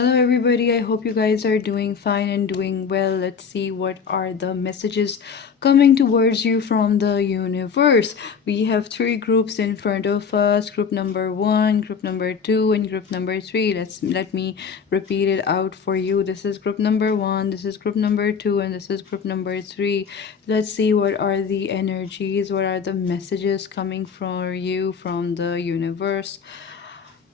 Hello, everybody. I hope you guys are doing fine and doing well. Let's see what are the messages coming towards you from the universe. We have three groups in front of us: group number one, group number two, and group number three. Let me repeat it out for you. This is group number one, this is group number two, and this is group number three. Let's see what are the energies, what are the messages coming for you from the universe.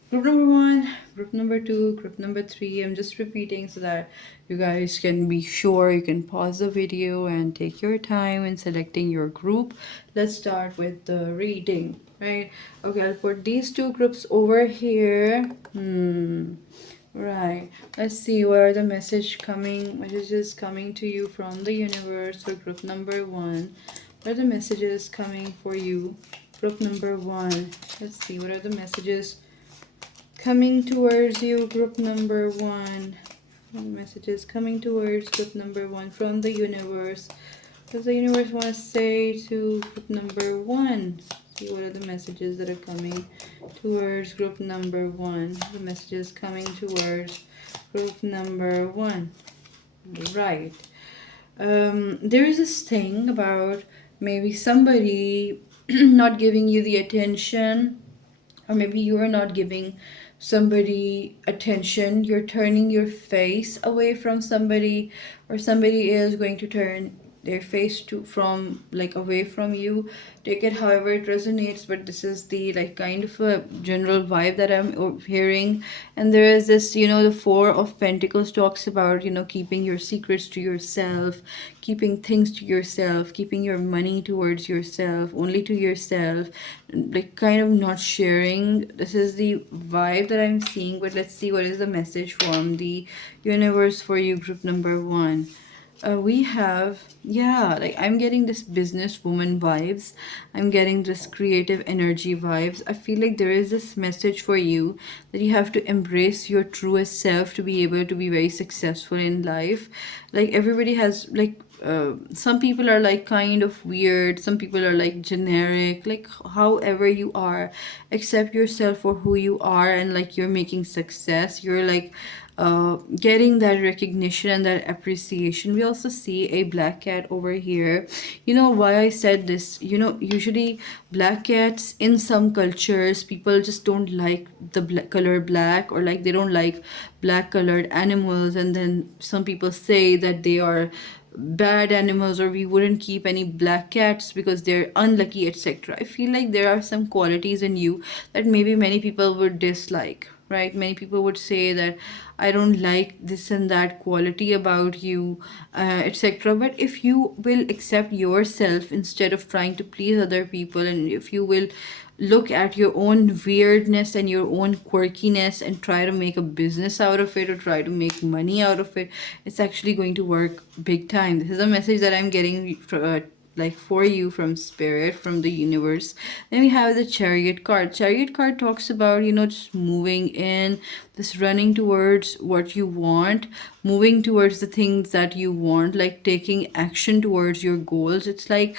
Group number one, group number two, group number three. I'm just repeating so that you guys can be sure. You can pause the video and take your time in selecting your group. Let's start with the reading, right? Okay, I'll put these two groups over here. Right. Let's see where the messages coming to you from the universe for group number one. What are the messages coming for you? Group number one. Let's see what are the messages coming towards you, group number one. Messages coming towards group number one from the universe. What does the universe want to say to group number one? See what are the messages that are coming towards group number one. The messages coming towards group number one. Right. There is this thing about maybe somebody not giving you the attention, or maybe you are not giving somebody attention. You're turning your face away from somebody, or somebody is going to turn their face to from like away from you. Take it however it resonates, but this is the like kind of a general vibe that I'm hearing. And there is this, the Four of Pentacles talks about, keeping your secrets to yourself, keeping things to yourself, keeping your money towards yourself, only to yourself, like kind of not sharing. This is the vibe that I'm seeing, but let's see what is the message from the universe for you, group number one. We have, yeah, like I'm getting this businesswoman vibes. I'm getting this creative energy vibes. I feel like there is this message for you that you have to embrace your truest self to be able to be very successful in life. Like everybody has like some people are like kind of weird, some people are like generic, like however you are, accept yourself for who you are, and like you're making success, you're like getting that recognition and that appreciation. We also see a black cat over here. You know why I said this? Usually black cats in some cultures, people just don't like the color black, or like they don't like black colored animals, and then some people say that they are bad animals, or we wouldn't keep any black cats because they're unlucky, etc. I feel like there are some qualities in you that maybe many people would dislike, right? Many people would say that I don't like this and that quality about you, etc. But if you will accept yourself instead of trying to please other people, and if you will look at your own weirdness and your own quirkiness and try to make a business out of it, or try to make money out of it, it's actually going to work big time. This is a message that I'm getting like for you from spirit, from the universe. Then we have the Chariot card. Chariot card talks about, just moving in, this running towards what you want, moving towards the things that you want, like taking action towards your goals. It's like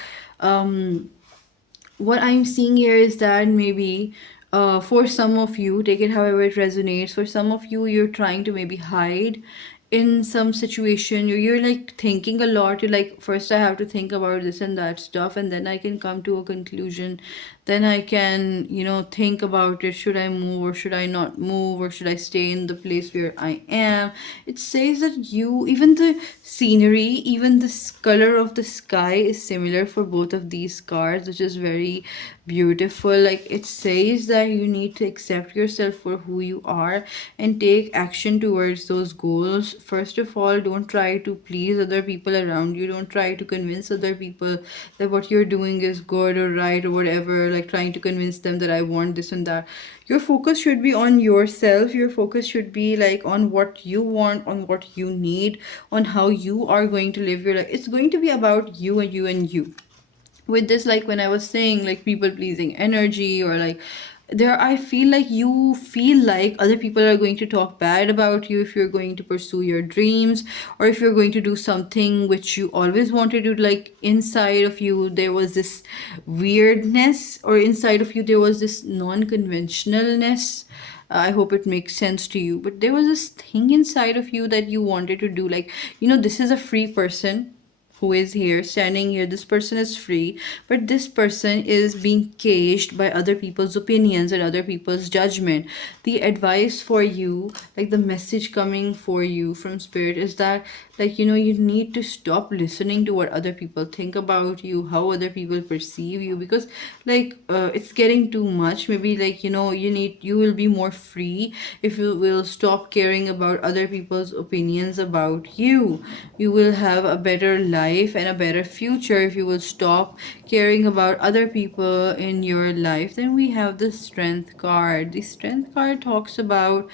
what I'm seeing here is that maybe for some of you, take it however it resonates. For some of you, you're trying to maybe hide in some situation. You're like thinking a lot. You're like, first I have to think about this and that stuff, and then I can come to a conclusion. Then I can, think about it. Should I move or should I not move, or should I stay in the place where I am? It says that even the scenery, even the color of the sky is similar for both of these cards, which is very beautiful. Like it says that you need to accept yourself for who you are and take action towards those goals. First of all, don't try to please other people around you. Don't try to convince other people that what you're doing is good or right or whatever, like trying to convince them that I want this and that. Your focus should be on yourself. Your focus should be like on what you want, on what you need, on how you are going to live your life. It's going to be about you and you and you. With this, like when I was saying like people pleasing energy, or like there, I feel like you feel like other people are going to talk bad about you if you're going to pursue your dreams, or if you're going to do something which you always wanted to do. Like inside of you there was this weirdness, or inside of you there was this non-conventionalness, I hope it makes sense to you. But there was this thing inside of you that you wanted to do. Like, this is a free person who is here, standing here. This person is free, but this person is being caged by other people's opinions and other people's judgment. The advice for you, like the message coming for you from spirit, is that, like, you need to stop listening to what other people think about you, how other people perceive you, because, like, it's getting too much. Maybe, like, you will be more free if you will stop caring about other people's opinions about you. You will have a better life and a better future if you will stop caring about other people in your life. Then we have the strength card. The strength card talks about,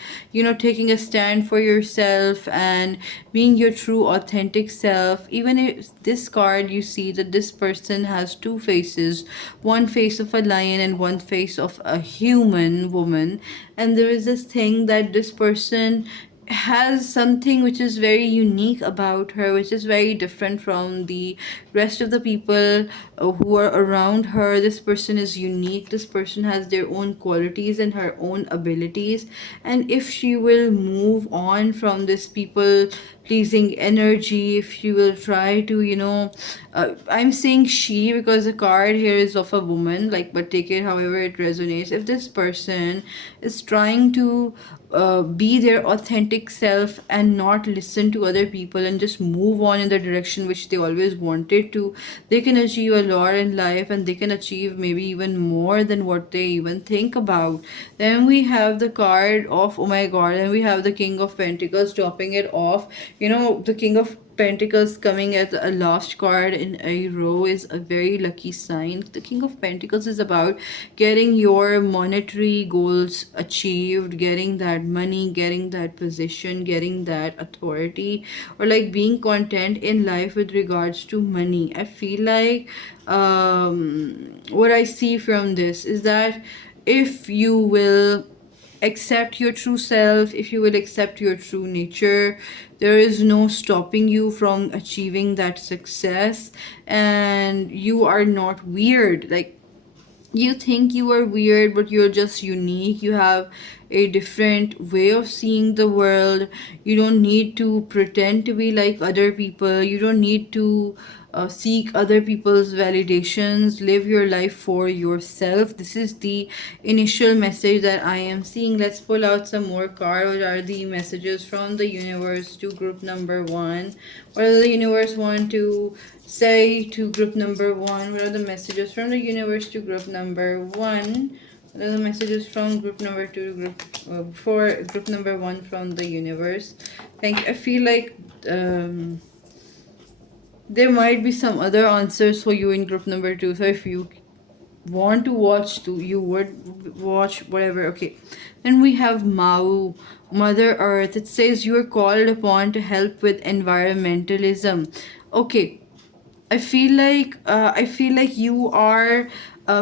taking a stand for yourself and being your true authentic self. Even if this card, you see that this person has two faces, one face of a lion and one face of a human woman. And there is this thing that this person has something which is very unique about her, which is very different from the rest of the people who are around her. This person is unique. This person has their own qualities and her own abilities. And if she will move on from this people pleasing energy, if she will try to, I'm saying she because the card here is of a woman, like, but take it however it resonates. If this person is trying to be their authentic self and not listen to other people and just move on in the direction which they always wanted to, they can achieve a lot in life, and they can achieve maybe even more than what they even think about. Then we have the card of, oh my god, and we have the King of Pentacles topping it off. The King of Pentacles coming as a last card in a row is a very lucky sign. The King of Pentacles is about getting your monetary goals achieved, getting that money, getting that position, getting that authority, or like being content in life with regards to money. I feel like what I see from this is that if you will accept your true self, if you will accept your true nature, there is no stopping you from achieving that success. And you are not weird. Like, you think you are weird, but you're just unique. You have a different way of seeing the world. You don't need to pretend to be like other people. You don't need to seek other people's validations. Live your life for yourself. This is the initial message that I am seeing. Let's pull out some more cards. What are the messages from the universe to group number one? What does the universe want to say to group number one? What are the messages from the universe to group number one? What are the messages from group number two to group for group number one from the universe? I feel like there might be some other answers for you in group number two. So if you want to watch, you would watch whatever. Okay, then we have Mao, Mother Earth. It says you are called upon to help with environmentalism. Okay, I feel like you are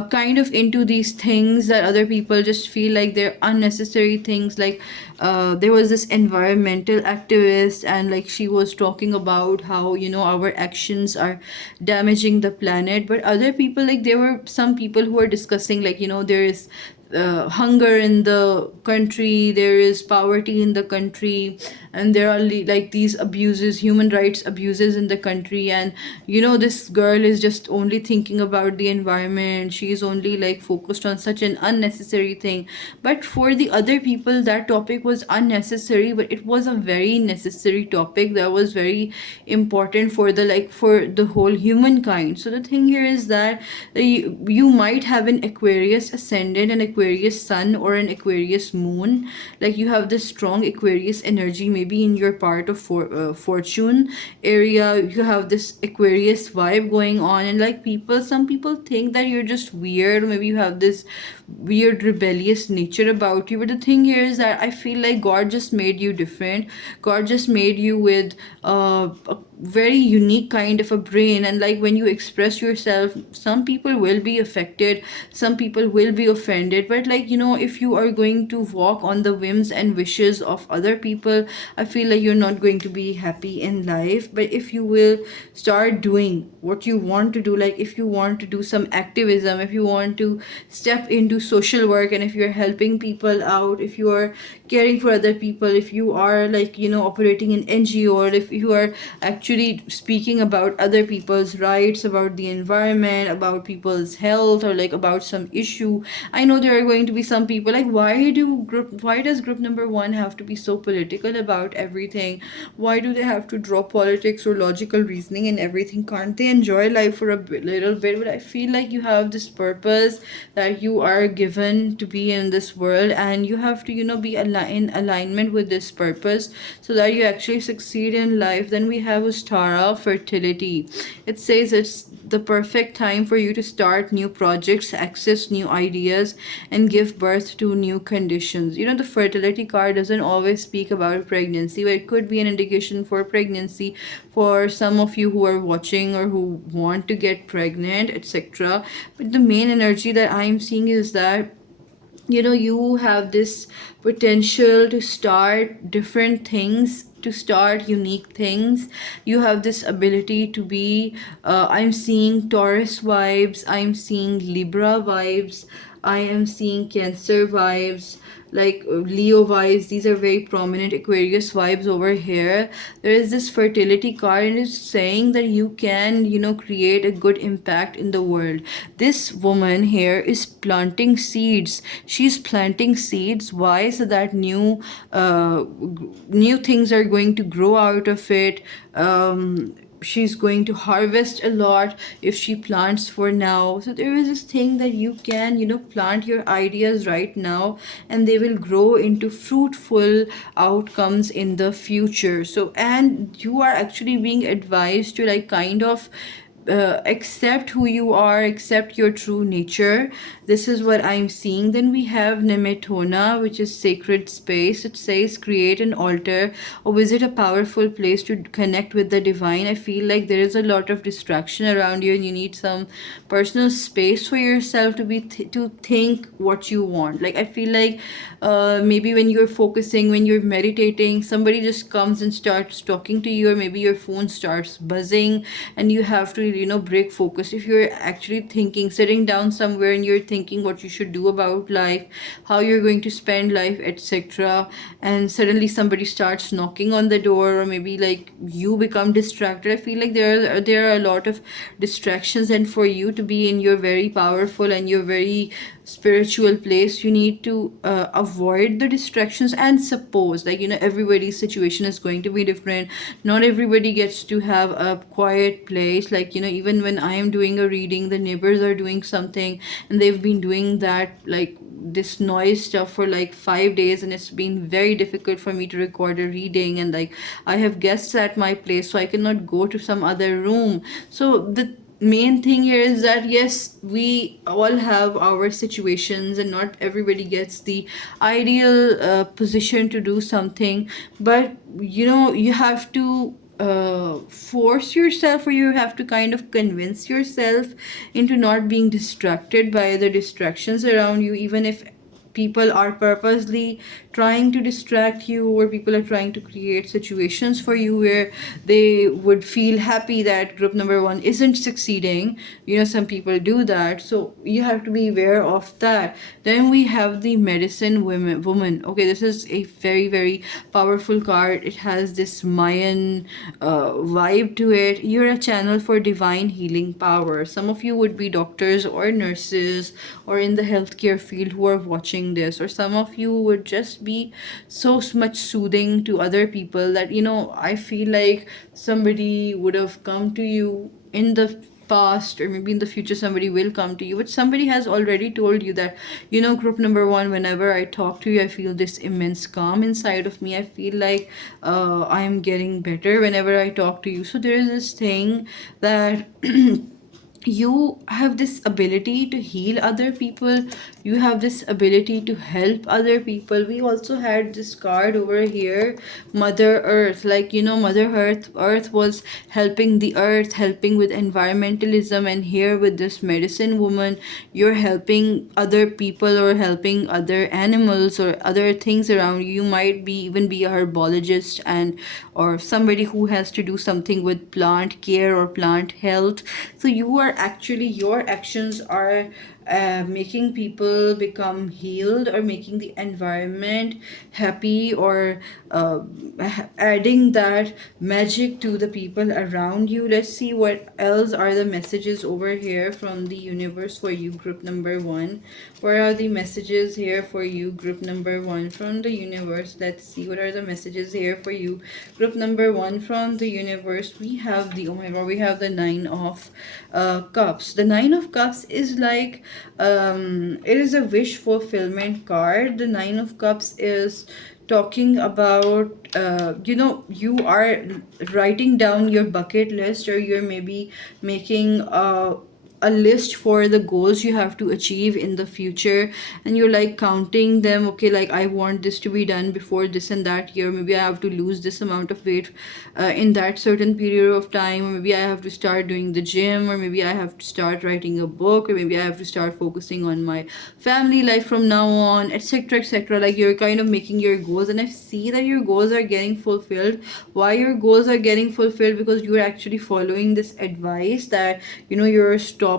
kind of into these things that other people just feel like they're unnecessary things. Like, there was this environmental activist, and like she was talking about how our actions are damaging the planet. But other people, like, there were some people who are discussing, like, there is hunger in the country, there is poverty in the country, and there are like these abuses, human rights abuses in the country. And this girl is just only thinking about the environment. She is only like focused on such an unnecessary thing. But for the other people, that topic was unnecessary, but it was a very necessary topic that was very important for the whole humankind. So the thing here is that you might have an Aquarius ascendant, an Aquarius sun, or an Aquarius moon. Like, you have this strong Aquarius energy, maybe in your part of fortune area. You have this Aquarius vibe going on, and like some people think that you're just weird, or maybe you have this weird rebellious nature about you. But the thing here is that I feel like God just made you different. God just made you with a very unique kind of a brain. And like, when you express yourself, some people will be affected, some people will be offended. But like, if you are going to walk on the whims and wishes of other people, I feel like you're not going to be happy in life. But if you will start doing what you want to do, like if you want to do some activism, if you want to step into social work, and if you're helping people out, if you are caring for other people, if you are like operating an NGO, or if you are actually speaking about other people's rights, about the environment, about people's health, or like about some issue. I know there are going to be some people like, why does group number one have to be so political about everything? Why do they have to draw politics or logical reasoning and everything? Can't they enjoy life for a little bit? But I feel like you have this purpose that you are given to be in this world, and you have to be in alignment with this purpose so that you actually succeed in life. Then we have Ustara, fertility. It says it's the perfect time for you to start new projects, access new ideas, and give birth to new conditions. The fertility card doesn't always speak about pregnancy, but it could be an indication for pregnancy for some of you who are watching or who want to get pregnant, etc. But the main energy that I'm seeing is that you have this potential to start different things, to start unique things. You have this ability to be I'm seeing Taurus vibes, I'm seeing Libra vibes, I am seeing Cancer vibes, like Leo vibes. These are very prominent. Aquarius vibes over here. There is this fertility card, and it's saying that you can create a good impact in the world. This woman here is planting seeds. She's planting seeds. Why? So that new things are going to grow out of it. She's going to harvest a lot if she plants for now. So there is this thing that you can plant your ideas right now, and they will grow into fruitful outcomes in the future. So, and you are actually being advised to like kind of accept who you are, accept your true nature. This is what I'm seeing. Then we have Nemetona, which is sacred space. It says create an altar or visit a powerful place to connect with the divine. I feel like there is a lot of distraction around you, and you need some personal space for yourself to be to think what you want. Like I feel like maybe when you're focusing, when you're meditating, somebody just comes and starts talking to you, or maybe your phone starts buzzing, and you have to break focus. If you're actually thinking, sitting down somewhere, and you're thinking what you should do about life, how you're going to spend life, etc., and suddenly somebody starts knocking on the door, or maybe like you become distracted. I feel like there are a lot of distractions, and for you to be in your very powerful and your very spiritual place, you need to avoid the distractions. And suppose like everybody's situation is going to be different. Not everybody gets to have a quiet place. Like even when I am doing a reading, the neighbors are doing something, and they've been doing that like this noise stuff for like 5 days, and it's been very difficult for me to record a reading. And like I have guests at my place, so I cannot go to some other room. So the main thing here is that yes, we all have our situations, and not everybody gets the ideal position to do something. But you have to force yourself, or you have to kind of convince yourself into not being distracted by the distractions around you, even if people are purposely trying to distract you, or people are trying to create situations for you where they would feel happy that group number one isn't succeeding. Some people do that, so you have to be aware of that. Then we have the medicine woman. Okay, this is a very very powerful card. It has this Mayan vibe to it. You're a channel for divine healing power. Some of you would be doctors or nurses, or in the healthcare field, who are watching this. Or some of you would just be so much soothing to other people that I feel like somebody would have come to you in the past, or maybe in the future somebody will come to you, but somebody has already told you that group number one, whenever I talk to you, I feel this immense calm inside of me. I feel like I'm getting better whenever I talk to you. So there is this thing that you have this ability to heal other people, you have this ability to help other people. We also had this card over here, Mother Earth. Like Mother Earth was helping the earth, helping with environmentalism, and here with this medicine woman, you're helping other people, or helping other animals or other things around you. You might be even be a herbologist, and or somebody who has to do something with plant care or plant health. So you are actually, your actions are making people become healed, or making the environment happy, or uh, adding that magic to the people around you. Let's see what else are the messages over here from the universe for you, group number one. What are the messages here for you, group number one, from the universe? Let's see what are the messages here for you, group number one, from the universe. We have the, oh my god, we have the nine of cups. The nine of cups is like, it is a wish fulfillment card. The nine of cups is talking about, you are writing down your bucket list, or you're maybe making a list for the goals you have to achieve in the future, and you're like counting them. Okay, like I want this to be done before this and that year. Maybe I have to lose this amount of weight in that certain period of time, or maybe I have to start doing the gym, or maybe I have to start writing a book, or maybe I have to start focusing on my family life from now on, etc, etc. Like you're kind of making your goals, and I see that your goals are getting fulfilled. Why your goals are getting fulfilled? Because you're actually following this advice that, you're stopping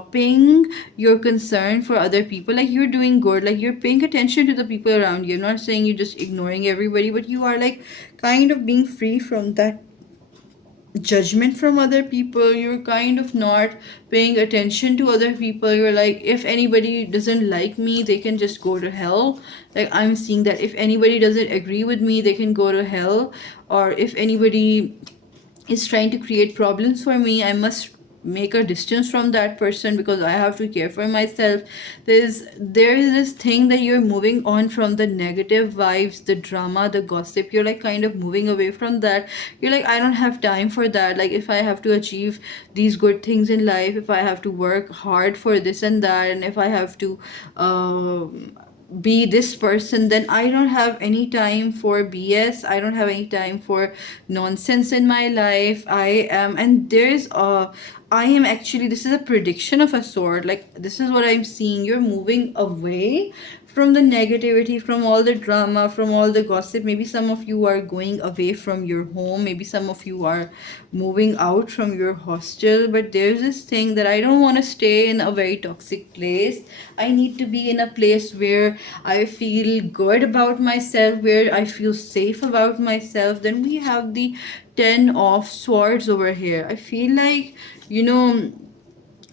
your concern for other people. Like you're doing good, like you're paying attention to the people around you. I'm not saying you're just ignoring everybody, but you are like kind of being free from that judgment from other people. You're kind of not paying attention to other people. You're like, if anybody doesn't like me, they can just go to hell. Like I'm seeing that if anybody doesn't agree with me, they can go to hell. Or if anybody is trying to create problems for me, I must make a distance from that person, because I have to care for myself. There is this thing that you're moving on from the negative vibes, the drama, the gossip. You're like kind of moving away from that. You're like, I don't have time for that. Like if I have to achieve these good things in life, if I have to work hard for this and that, and if I have to be this person, then I don't have any time for BS. I don't have any time for nonsense in my life. I am, and there's a, I am actually, this is a prediction of a sort. Like this is what I'm seeing. You're moving away from the negativity, from all the drama, from all the gossip. Maybe some of you are going away from your home. Maybe some of you are moving out from your hostel. But there's this thing that I don't want to stay in a very toxic place. I need to be in a place where I feel good about myself, where I feel safe about myself. Then we have the 10 of swords over here. I feel like,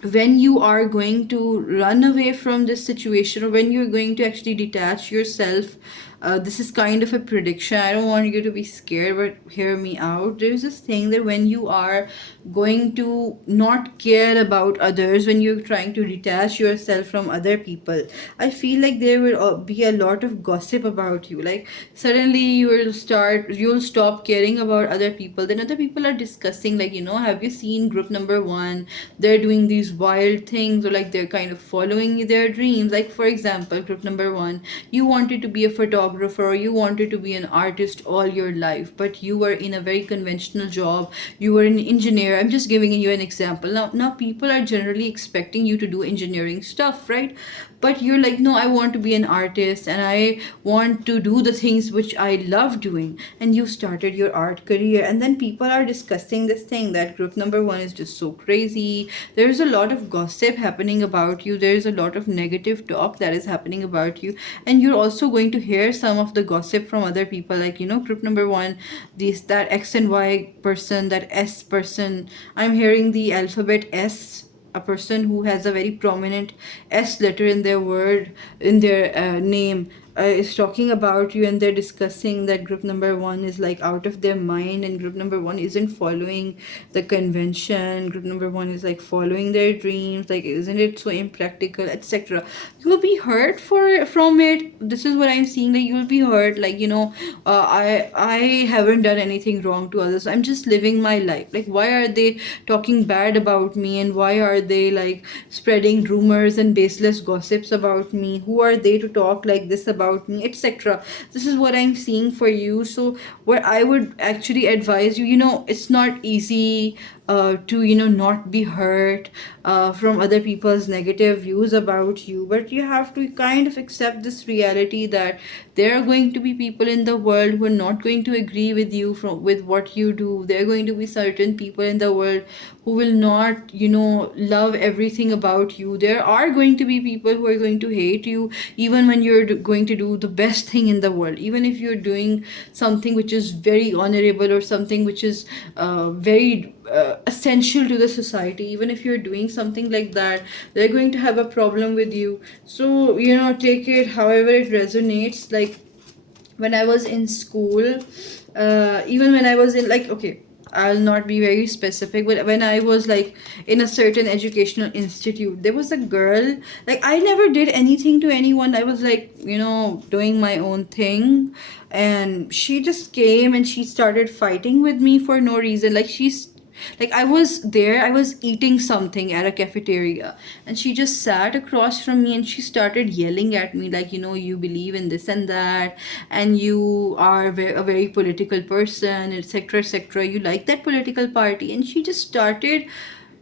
when you are going to run away from this situation, or when you're going to actually detach yourself, this is kind of a prediction. I don't want you to be scared, but hear me out. There's this thing that when you are going to not care about others, when you're trying to detach yourself from other people, I feel like there will be a lot of gossip about you. Like suddenly you'll stop caring about other people. Then other people are discussing, like, have you seen group number one? They're doing these wild things, or like they're kind of following their dreams. Like for example, group number one, you wanted to be a photographer, or you wanted to be an artist all your life, but you were in a very conventional job. You were an engineer. I'm just giving you an example. Now people are generally expecting you to do engineering stuff, right? But you're like, no, I want to be an artist, and I want to do the things which I love doing. And you started your art career, and then people are discussing this thing that group number one is just so crazy. There's a lot of gossip happening about you. There's a lot of negative talk that is happening about you, and you're also going to hear some of the gossip from other people. Like, group number one, this, that X and Y person, that S person. I'm hearing the alphabet S, a person who has a very prominent S letter in their word, in their name, is talking about you, and they're discussing that group number one is like out of their mind, and group number one isn't following the convention. Group number one is like following their dreams, like isn't it so impractical, etc. You will be hurt from it. This is what I'm seeing, that you will be hurt. Like, I haven't done anything wrong to others. I'm just living my life. Like, why are they talking bad about me, and why are they like spreading rumors and baseless gossips about me? Who are they to talk like this about me, etc. This is what I'm seeing for you. So what I would actually advise you, it's not easy to not be hurt from other people's negative views about you. But you have to kind of accept this reality that there are going to be people in the world who are not going to agree with you from with what you do. There are going to be certain people in the world who will not love everything about you. There are going to be people who are going to hate you even when you're going to do the best thing in the world, even if you're doing something which is very honorable or something which is very essential to the society. Even if you're doing something like that, they're going to have a problem with you. So take it however it resonates. Like when I was in school, even when I was in, like, okay, I'll not be very specific, but when I was like in a certain educational institute, there was a girl. Like, I never did anything to anyone. I was like, doing my own thing, and she just came and she started fighting with me for no reason. Like, I was there, I was eating something at a cafeteria, and she just sat across from me and she started yelling at me, like, you believe in this and that, and you are a very political person, etc., etc. You like that political party. And she just started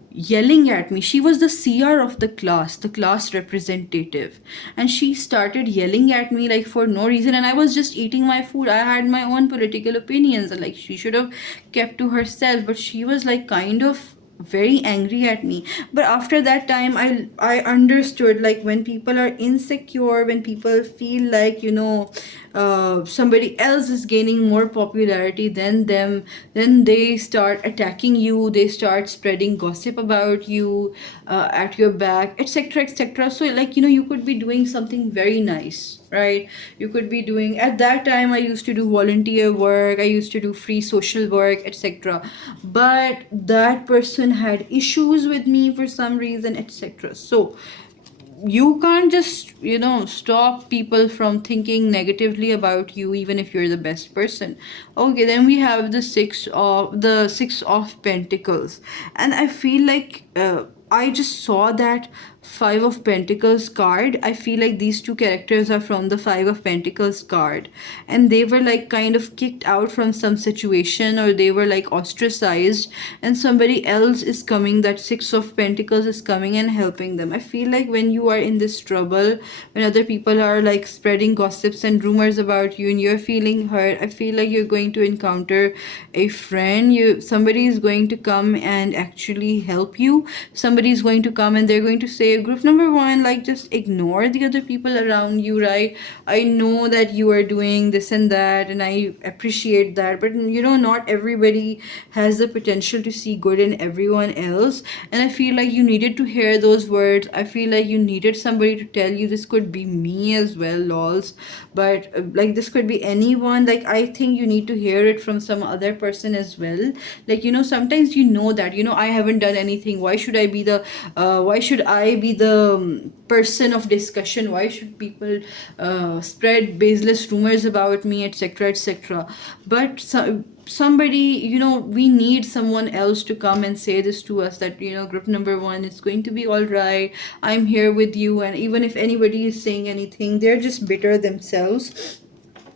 yelling at me. She was the CR of the class representative, and she started yelling at me like for no reason. And I was just eating my food. I had my own political opinions, and like she should have kept to herself, but she was like kind of very angry at me. But after that time, I understood, like, when people are insecure, when people feel like somebody else is gaining more popularity than them, then they start attacking you, they start spreading gossip about you at your back, etc., etc. So, like, you could be doing something very nice, right? You could be doing, at that time I used to do volunteer work, I used to do free social work, etc. But that person had issues with me for some reason, etc. So you can't just stop people from thinking negatively about you even if you're the best person. Okay, then we have the six of pentacles, and I feel like I just saw that five of pentacles card. I feel like these two characters are from the five of pentacles card, and they were like kind of kicked out from some situation, or they were like ostracized, and somebody else is coming, that six of pentacles is coming and helping them. I feel like when you are in this trouble, when other people are like spreading gossips and rumors about you and you're feeling hurt, I feel like you're going to encounter a friend. Somebody is going to come and actually help you. Somebody is going to come and they're going to say, group number one, like, just ignore the other people around you, right? I know that you are doing this and that, and I appreciate that, but not everybody has the potential to see good in everyone else. And I feel like you needed to hear those words. I feel like you needed somebody to tell you, this could be me as well, lols, but like, this could be anyone. Like, I think you need to hear it from some other person as well. Like, sometimes that I haven't done anything. Why should I be the person of discussion? Why should people spread baseless rumors about me, etc., etc.? But somebody, we need someone else to come and say this to us, that group number one, it's going to be all right, I'm here with you. And even if anybody is saying anything, they're just bitter themselves,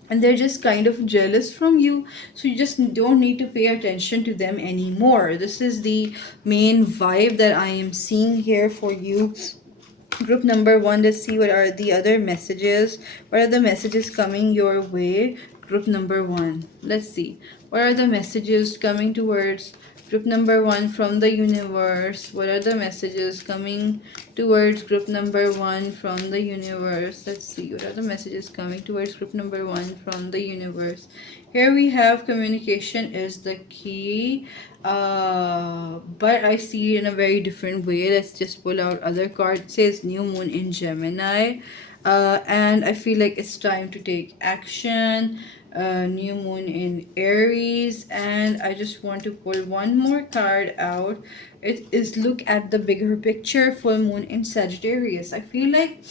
and they're just kind of jealous from you. So you just don't need to pay attention to them anymore. This is the main vibe that I am seeing here for you, group number one. Let's see what are the other messages. What are the messages coming your way, group number one? Let's see what are the messages coming towards group number one from the universe. What are the messages coming towards group number one from the universe? Let's see what are the messages coming towards group number one from the universe. Here we have communication is the key, but I see it in a very different way. Let's just pull out other card. It says new moon in Gemini, and I feel like it's time to take action. New moon in Aries, and I just want to pull one more card out. It is look at the bigger picture, full moon in Sagittarius. I feel like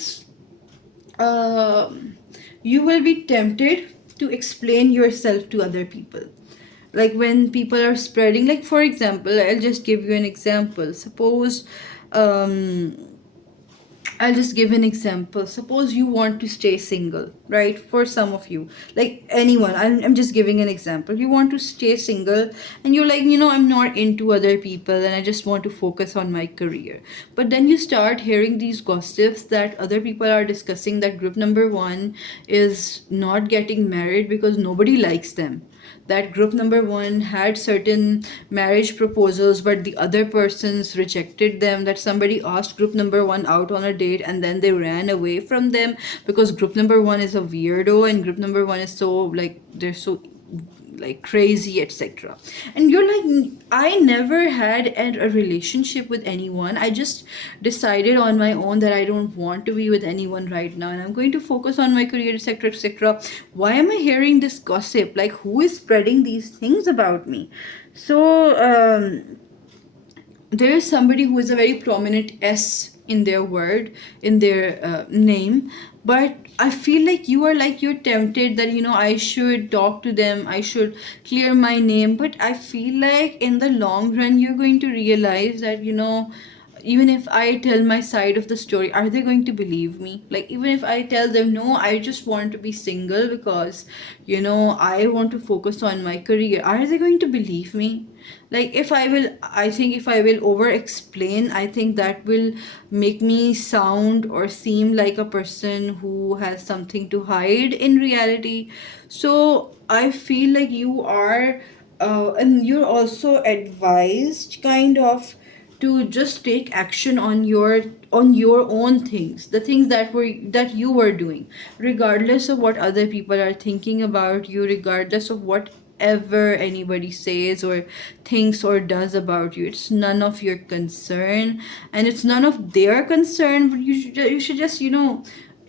you will be tempted to explain yourself to other people. Like, when people are spreading, like, for example, I'll just give you an example. Suppose I'll just give an example. Suppose you want to stay single, right? For some of you, like anyone, I'm just giving an example. You want to stay single and you're like, I'm not into other people and I just want to focus on my career. But then you start hearing these gossips that other people are discussing that group number one is not getting married because nobody likes them, that group number one had certain marriage proposals but the other persons rejected them, that somebody asked group number one out on a date and then they ran away from them because group number one is a weirdo and group number one is so like they're so like crazy, etc. And you're like, I never had a relationship with anyone. I just decided on my own that I don't want to be with anyone right now and I'm going to focus on my career, etc., etc. Why am I hearing this gossip? Like, who is spreading these things about me? So there is somebody who is a very prominent S in their word, in their name, but I feel like you're tempted that I should talk to them, I should clear my name, but I feel like in the long run you're going to realize that even if I tell my side of the story, are they going to believe me? Like, even if I tell them, no, I just want to be single because, I want to focus on my career, are they going to believe me? Like, I think if I will over explain, I think that will make me sound or seem like a person who has something to hide in reality. So, I feel like you are, and you're also advised kind of to just take action on your own things, the things that you were doing, regardless of what other people are thinking about you, regardless of whatever anybody says or thinks or does about you. It's none of your concern and it's none of their concern, but you should just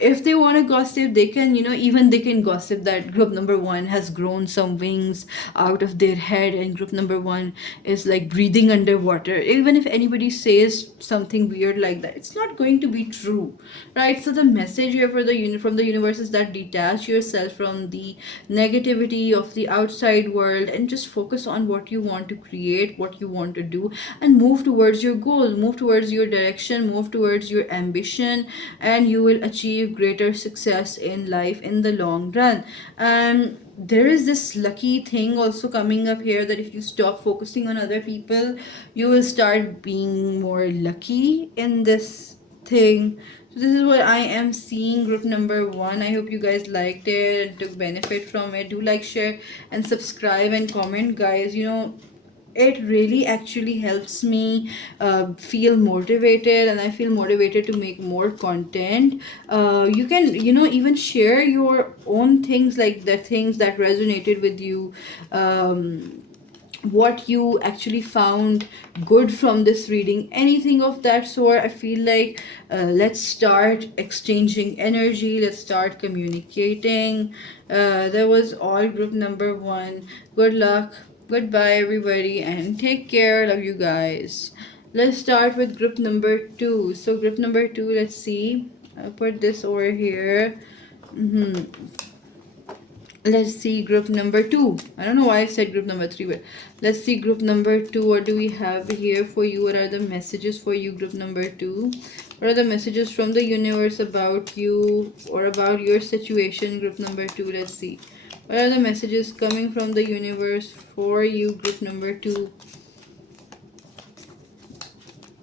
if they want to gossip, they can, even they can gossip that group number one has grown some wings out of their head and group number one is like breathing underwater. Even if anybody says something weird like that, it's not going to be true, right? So the message here for from the universe is that detach yourself from the negativity of the outside world and just focus on what you want to create, what you want to do, and move towards your goal, move towards your direction, move towards your ambition, and you will achieve greater success in life in the long run. And there is this lucky thing also coming up here that if you stop focusing on other people, you will start being more lucky in this thing. So this is what I am seeing, group number one. I hope you guys liked it and took benefit from it. Do like, share, and subscribe and comment, guys. It really actually helps me feel motivated, and I feel motivated to make more content. You can even share your own things, like the things that resonated with you, what you actually found good from this reading, anything of that sort. I feel like let's start exchanging energy, let's start communicating. That was all, group number one. Good luck, goodbye everybody, and take care. Love you guys. Let's start with group number two. So group number two, let's see, I'll put this over here. Let's see group number two. I don't know why I said group number three, but let's see group number two. What do we have here for you? What are the messages for you, group number two? What are the messages from the universe about you or about your situation, group number two? Let's see. What are the messages coming from the universe for you, group number two?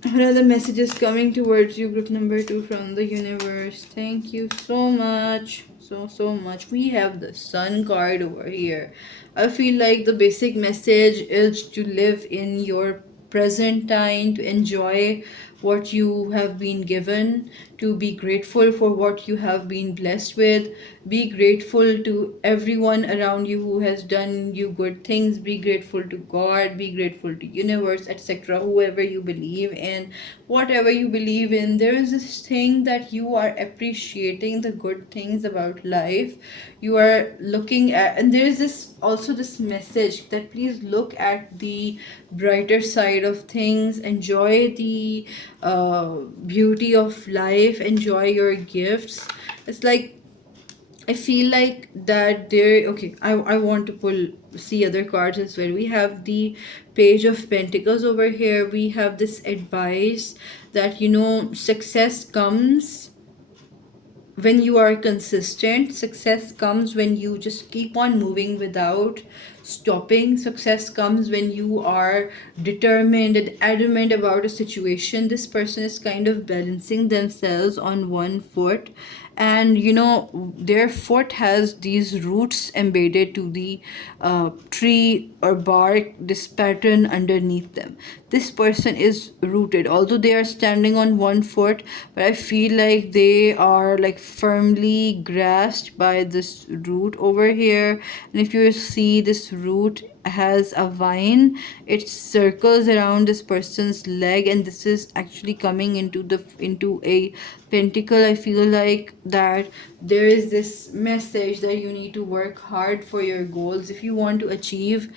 What are the messages coming towards you, group number two, from the universe? Thank you so much. So much. We have the sun card over here. I feel like the basic message is to live in your present time, to enjoy what you have been given, to be grateful for what you have been blessed with, be grateful to everyone around you who has done you good things, be grateful to God, be grateful to universe, etc. Whoever you believe in, whatever you believe in, there is this thing that you are appreciating the good things about life. You are looking at, and there is this also this message that please look at the brighter side of things, enjoy the beauty of life, enjoy your gifts. It's like I feel like that there. Okay, I want to pull see other cards as well. We have the Page of Pentacles over here. We have this advice that, you know, success comes when you are consistent. Success comes when you just keep on moving without stopping. Success comes when you are determined and adamant about a situation. This person is kind of balancing themselves on one foot, and you know, their foot has these roots embedded to the tree or bark, this pattern underneath them. This person is rooted, although they are standing on one foot, but I feel like they are like firmly grasped by this root over here. And if you see, this root has a vine, it circles around this person's leg, and this is actually coming into a pentacle. I feel like that there is this message that you need to work hard for your goals if you want to achieve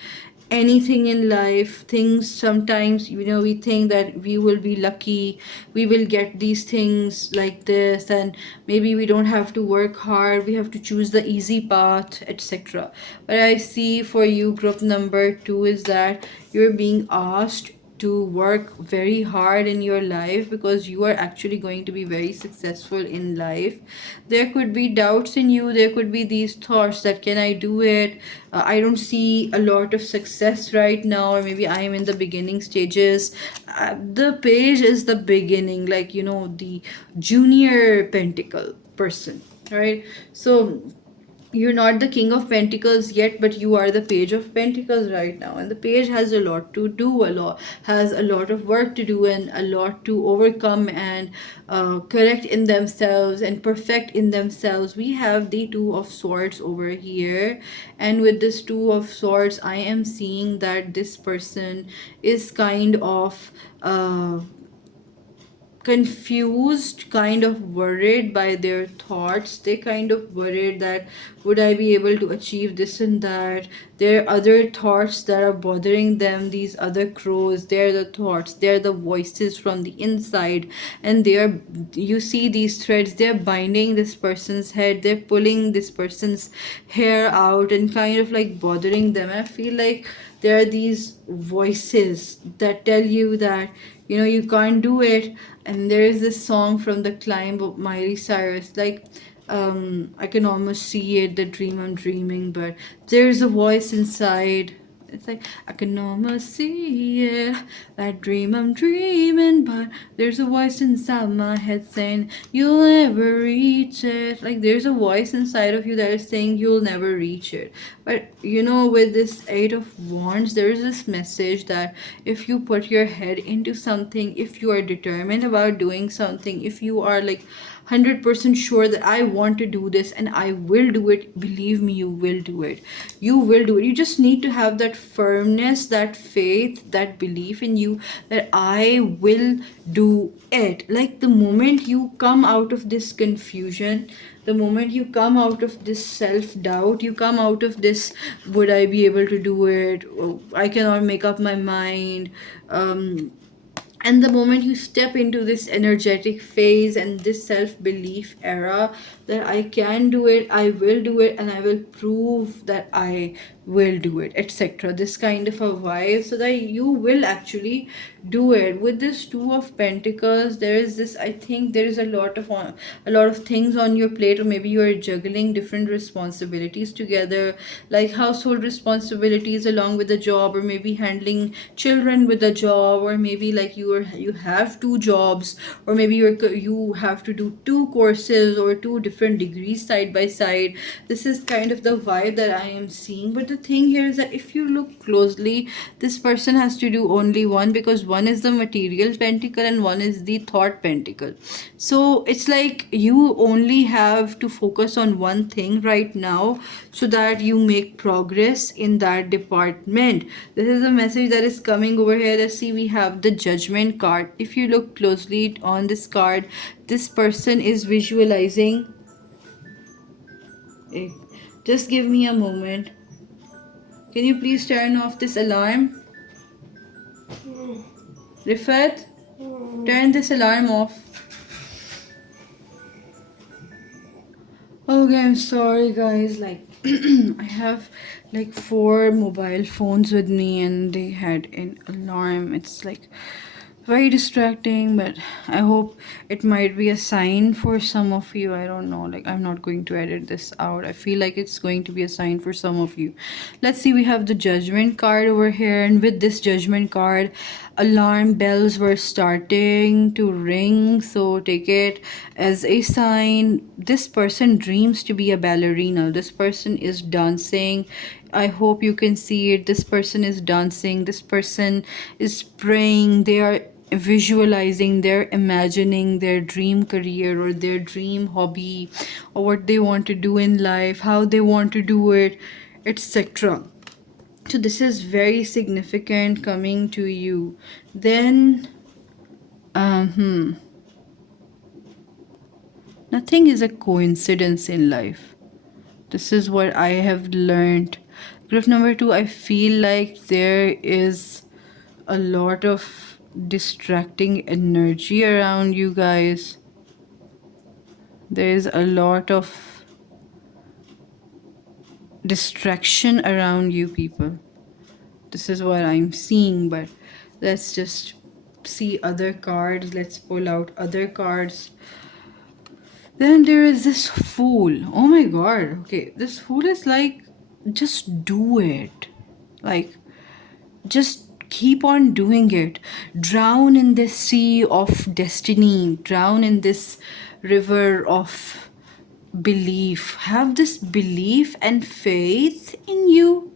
anything in life. Things, sometimes, you know, we think that we will be lucky, we will get these things like this, and maybe we don't have to work hard, we have to choose the easy path, etc. But I see for you, group number 2, is that you're being asked to work very hard in your life, because you are actually going to be very successful in life. There could be doubts in you, there could be these thoughts that, can I do it? I don't see a lot of success right now, or maybe I am in the beginning stages. The Page is the beginning, like, you know, the junior pentacle person, right? So you're not the King of Pentacles yet, but you are the Page of Pentacles right now, and the Page has a lot to do, has a lot of work to do, and a lot to overcome and correct in themselves and perfect in themselves. We have the Two of Swords over here, and with this Two of Swords, I am seeing that this person is kind of confused, kind of worried by their thoughts. They kind of worried that, would I be able to achieve this and that? There are other thoughts that are bothering them, these other crows. They're the thoughts, they're the voices from the inside, and they're, you see these threads, they're binding this person's head, they're pulling this person's hair out and kind of like bothering them. I feel like there are these voices that tell you that, you know, you can't do it. And there is this song from The Climb of Miley Cyrus, like, I can almost see it, the dream I'm dreaming, but there's a voice inside. It's like, I can almost see it, that dream I'm dreaming, but there's a voice inside my head saying you'll never reach it. Like, there's a voice inside of you that is saying you'll never reach it. But you know, with this Eight of Wands, there is this message that if you put your head into something, if you are determined about doing something, if you are like 100% sure that I want to do this and I will do it, believe me, you will do it. You will do it. You just need to have that firmness, that faith, that belief in you that I will do it. Like, the moment you come out of this confusion, the moment you come out of this self-doubt, you come out of this, would I be able to do it? Oh, I cannot make up my mind. And the moment you step into this energetic phase and this self-belief era, that I can do it, I will do it, and I will prove that I will do it, etc. This kind of a vibe, so that you will actually do it. With this Two of Pentacles, there is this, I think there is a lot of things on your plate, or maybe you are juggling different responsibilities together, like household responsibilities along with the job, or maybe handling children with a job, or maybe like you have two jobs, or maybe you have to do two courses or two different degrees side by side. This is kind of the vibe that I am seeing. But the thing here is that if you look closely, this person has to do only one, because one is the material pentacle and one is the thought pentacle. So it's like you only have to focus on one thing right now, so that you make progress in that department. This is a message that is coming over here. Let's see, we have the Judgment card. If you look closely on this card, this person is visualizing. Eh, just give me a moment. Can you please turn off this alarm? Rifat, turn this alarm off. Okay, I'm sorry guys, like, I have like 4 mobile phones with me and they had an alarm. It's like very distracting, but I hope it might be a sign for some of you. I don't know, like I'm not going to edit this out. I feel like it's going to be a sign for some of you. Let's see, we have the judgment card over here, and with this judgment card, alarm bells were starting to ring, so take it as a sign. This person dreams to be a ballerina. This person is dancing. I hope you can see it. This person is dancing. This person is praying. They are visualizing, they're imagining their dream career or their dream hobby or what they want to do in life, how they want to do it, etc. So this is very significant coming to you. Then nothing is a coincidence in life. This is what I have learned. Group number 2, I feel like there is a lot of distracting energy around you guys. There is a lot of distraction around you people. This is what I'm seeing, but let's just see other cards. Let's pull out other cards. Then there is this fool. Oh my god. Okay, this fool is like, just do it. Like, just keep on doing it. Drown in this sea of destiny. Drown in this river of belief. Have this belief and faith in you.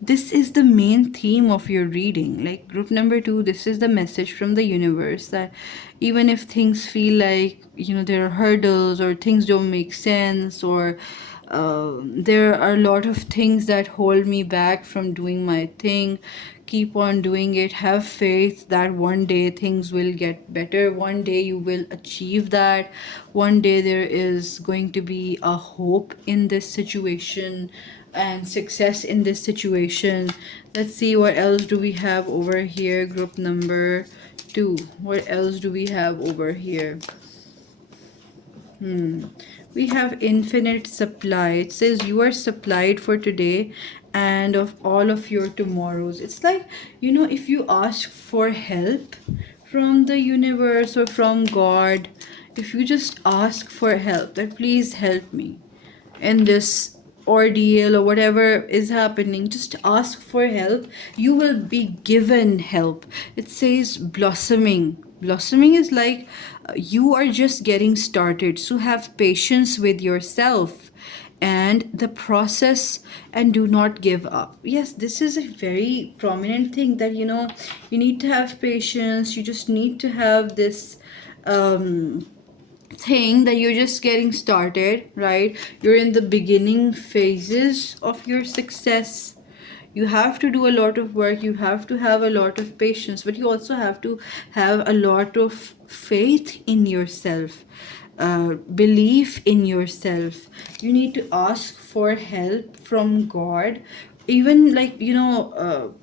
This is the main theme of your reading. Like group number 2, this is the message from the universe that even if things feel like, there are hurdles or things don't make sense, or there are a lot of things that hold me back from doing my thing, keep on doing it. Have faith that one day things will get better. One day you will achieve that. One day there is going to be a hope in this situation and success in this situation. Let's see, what else do we have over here? Group number 2, what else do we have over here? We have infinite supply. It says you are supplied for today and of all of your tomorrows. It's like, if you ask for help from the universe or from God, if you just ask for help, that please help me in this ordeal or whatever is happening, just ask for help, you will be given help. It says blossoming. Blossoming is like, you are just getting started, so have patience with yourself and the process and do not give up. Yes, this is a very prominent thing that you need to have patience. You just need to have this thing that you're just getting started, right? You're in the beginning phases of your success. You have to do a lot of work, you have to have a lot of patience, but you also have to have a lot of faith in yourself, belief in yourself. You need to ask for help from God. Even like, even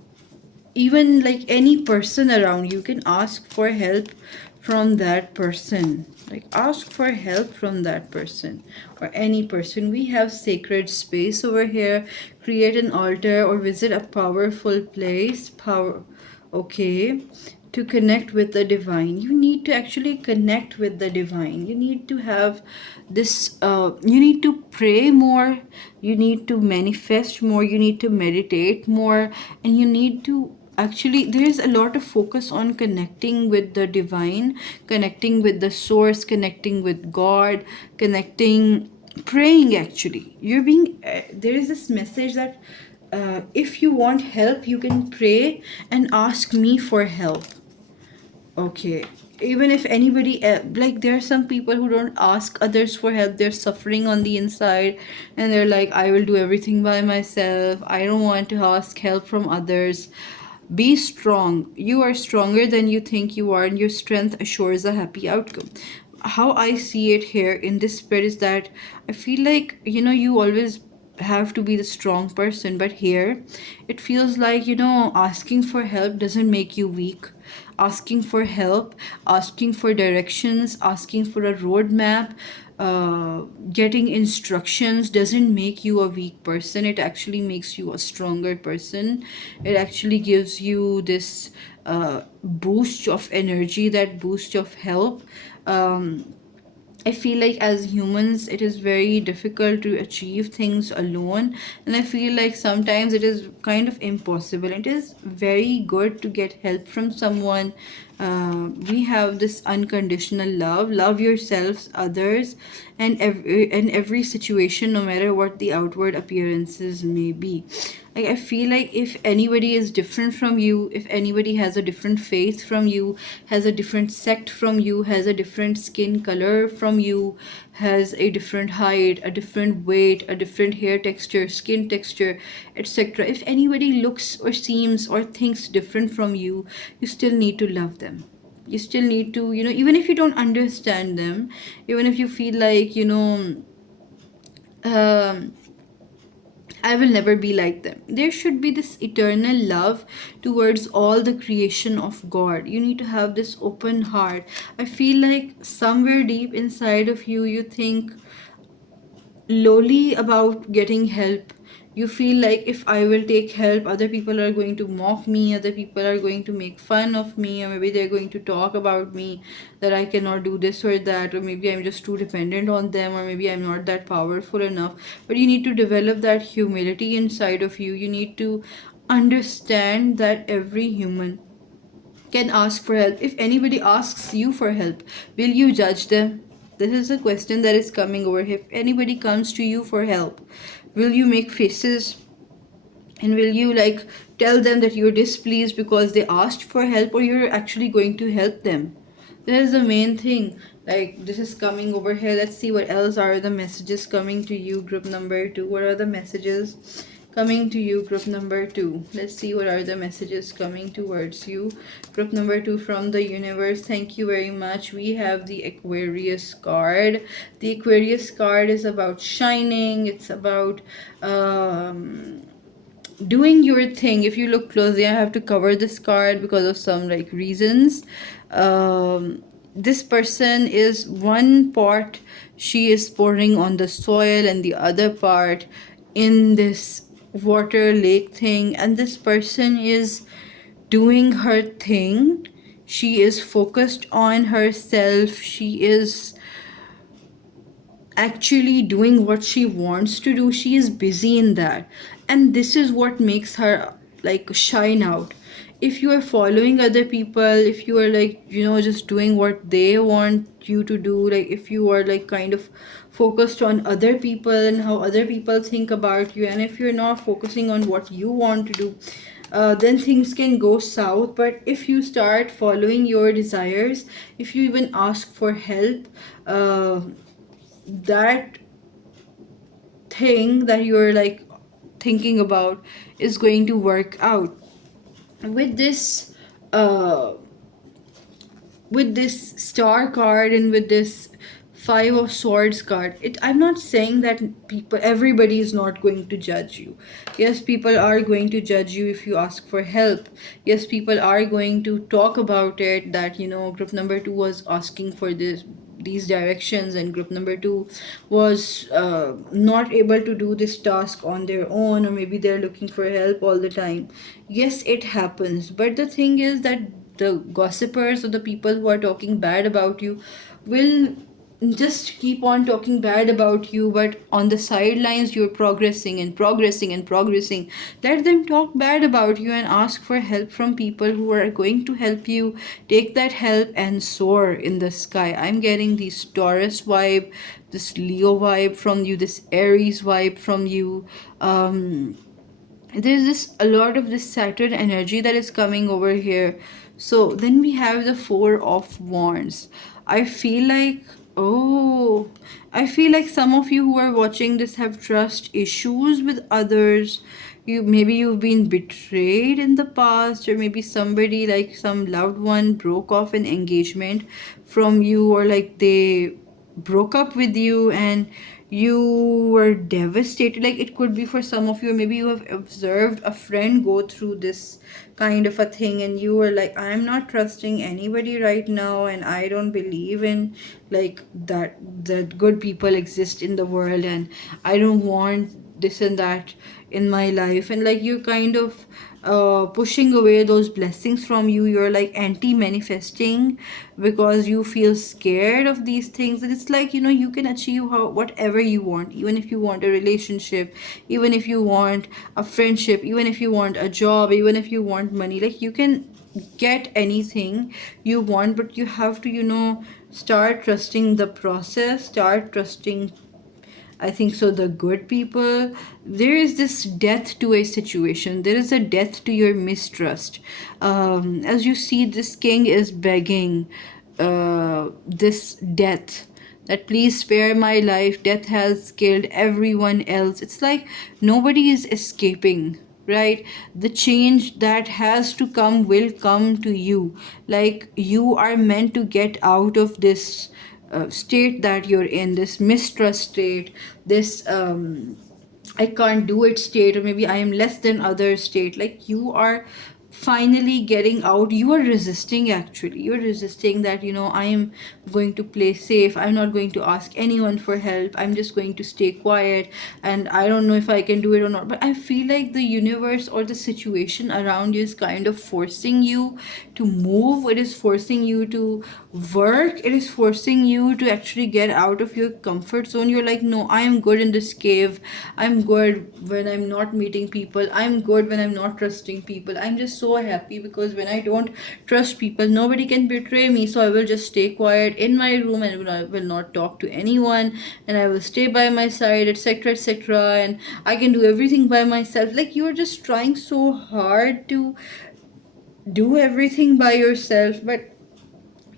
like any person around you, can ask for help from that person. Like, ask for help from that person or any person. We have sacred space over here. Create an altar or visit a powerful place. Okay, to connect with the divine. You need to actually connect with the divine. You need to have this, you need to pray more, you need to manifest more, you need to meditate more, and you need to actually, there is a lot of focus on connecting with the divine, connecting with the source, connecting with God, connecting, praying. Actually, you're being there is this message that if you want help, you can pray and ask me for help. Okay, even if anybody like, there are some people who don't ask others for help. They're suffering on the inside and they're like, I will do everything by myself, I don't want to ask help from others. Be strong. You are stronger than you think you are, and your strength assures a happy outcome. How I see it here in this spirit is that I feel like, you always have to be the strong person, but here it feels like, asking for help doesn't make you weak. Asking for help, asking for directions, asking for a roadmap, getting instructions doesn't make you a weak person. It actually makes you a stronger person. It actually gives you this boost of energy, that boost of help. I feel like as humans, it is very difficult to achieve things alone, and I feel like sometimes it is kind of impossible. It is very good to get help from someone. We have this unconditional love. Love yourselves, others, and every situation, no matter what the outward appearances may be. Like, I feel like if anybody is different from you, if anybody has a different faith from you, has a different sect from you, has a different skin color from you, has a different height, a different weight, a different hair texture, skin texture, etc., if anybody looks or seems or thinks different from you, you still need to love them. You still need to, even if you don't understand them, even if you feel like, um I will never be like them. There should be this eternal love towards all the creation of God. You need to have this open heart. I feel like somewhere deep inside of you, you think lowly about getting help. You feel like if I will take help, other people are going to mock me, other people are going to make fun of me, or maybe they're going to talk about me that I cannot do this or that, or maybe I'm just too dependent on them, or maybe I'm not that powerful enough. But you need to develop that humility inside of you. You need to understand that every human can ask for help. If anybody asks you for help, will you judge them? This is a question that is coming over here. If anybody comes to you for help, will you make faces and will you like tell them that you're displeased because they asked for help, or you're actually going to help them? That is the main thing. Like, this is coming over here. Let's see what else are the messages coming to you, group number 2. What are the messages coming to you, group number 2? Let's see what are the messages coming towards you, group number 2, from the universe. Thank you very much. We have the Aquarius card. The Aquarius card is about shining. It's about doing your thing. If you look closely, I have to cover this card because of some like reasons. This person is one part, she is pouring on the soil, and the other part in this water lake thing, and this person is doing her thing. She is focused on herself. She is actually doing what she wants to do. She is busy in that, and this is what makes her like shine out. If you are following other people, if you are like, just doing what they want you to do, like if you are like kind of focused on other people and how other people think about you, and if you're not focusing on what you want to do, then things can go south. But if you start following your desires, if you even ask for help, that thing that you're like thinking about is going to work out. With this uh with this star card and with this five of swords card, I'm not saying that everybody is not going to judge you. Yes, people are going to judge you if you ask for help. Yes, people are going to talk about it, that group number 2 was asking for these directions, and group number 2 was not able to do this task on their own, or maybe they're looking for help all the time. Yes, it happens, but the thing is that the gossipers or the people who are talking bad about you will just keep on talking bad about you, but on the sidelines you're progressing and progressing and progressing. Let them talk bad about you and ask for help from people who are going to help you. Take that help and soar in the sky. I'm getting this Taurus vibe, this Leo vibe from you, this Aries vibe from you. There's this a lot of this Saturn energy that is coming over here. So then we have the Four of Wands. I feel like, oh, I feel like some of you who are watching this have trust issues with others. Maybe you've been betrayed in the past, or maybe somebody, like some loved one, broke off an engagement from you, or like they broke up with you, and you were devastated. Like it could be for some of you, maybe you have observed a friend go through this kind of a thing, and you were like, I'm not trusting anybody right now, and I don't believe in like that good people exist in the world, and I don't want this and that in my life. And like you kind of pushing away those blessings from you. You're like anti manifesting because you feel scared of these things. And it's like, you can achieve whatever you want, even if you want a relationship, even if you want a friendship, even if you want a job, even if you want money. Like you can get anything you want, but you have to, start trusting the process, start trusting, I think so, the good people. There is this death to a situation. There is a death to your mistrust. As you see, this king is begging this death that please spare my life. Death has killed everyone else. It's like nobody is escaping, right? The change that has to come will come to you. Like you are meant to get out of this state that you're in, this mistrust state, this I can't do it state, or maybe I am less than other state. Like you are finally getting out. You are resisting, actually. You're resisting that, I am going to play safe. I'm not going to ask anyone for help. I'm just going to stay quiet, and I don't know if I can do it or not. But I feel like the universe or the situation around you is kind of forcing you to move. It is forcing you to work. It is forcing you to actually get out of your comfort zone. You're like, no, I am good in this cave. I'm good when I'm not meeting people. I'm good when I'm not trusting people. I'm just so happy because when I don't trust people, nobody can betray me. So I will just stay quiet in my room, and I will not talk to anyone, and I will stay by my side, etc., etc. And I can do everything by myself. Like you're just trying so hard to do everything by yourself, but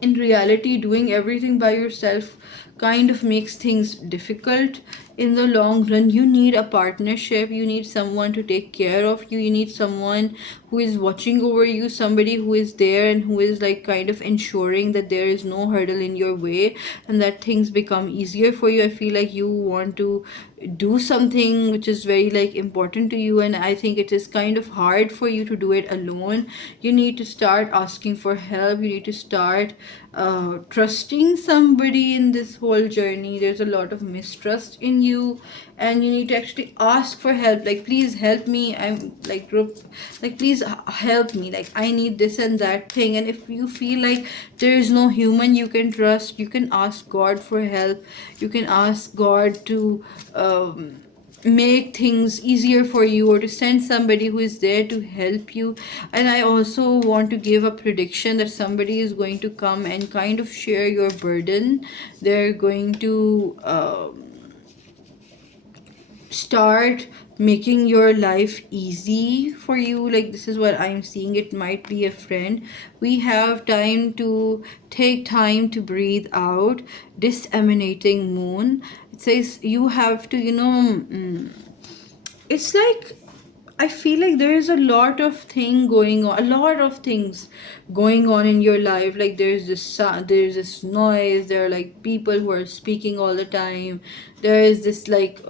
in reality, doing everything by yourself kind of makes things difficult in the long run. You need a partnership. You need someone to take care of you. You need someone who is watching over you, somebody who is there and who is like kind of ensuring that there is no hurdle in your way and that things become easier for you. I feel like you want to do something which is very like important to you, and I think it is kind of hard for you to do it alone. You need to start asking for help. You need to start trusting somebody in this whole journey. There's a lot of mistrust in you, and you need to actually ask for help. Like, please help me. I'm like group, like please help me. Like I need this and that thing. And if you feel like there is no human you can trust, you can ask God for help. You can ask God to make things easier for you, or to send somebody who is there to help you. And I also want to give a prediction that somebody is going to come and kind of share your burden. They're going to start making your life easy for you. Like this is what I'm seeing. It might be a friend. We have time to take time to breathe out. Disseminating moon, it says you have to, it's like I feel like there is a lot of thing going on, a lot of things going on in your life. Like there's this sound, there's this noise. There are like people who are speaking all the time. There is this like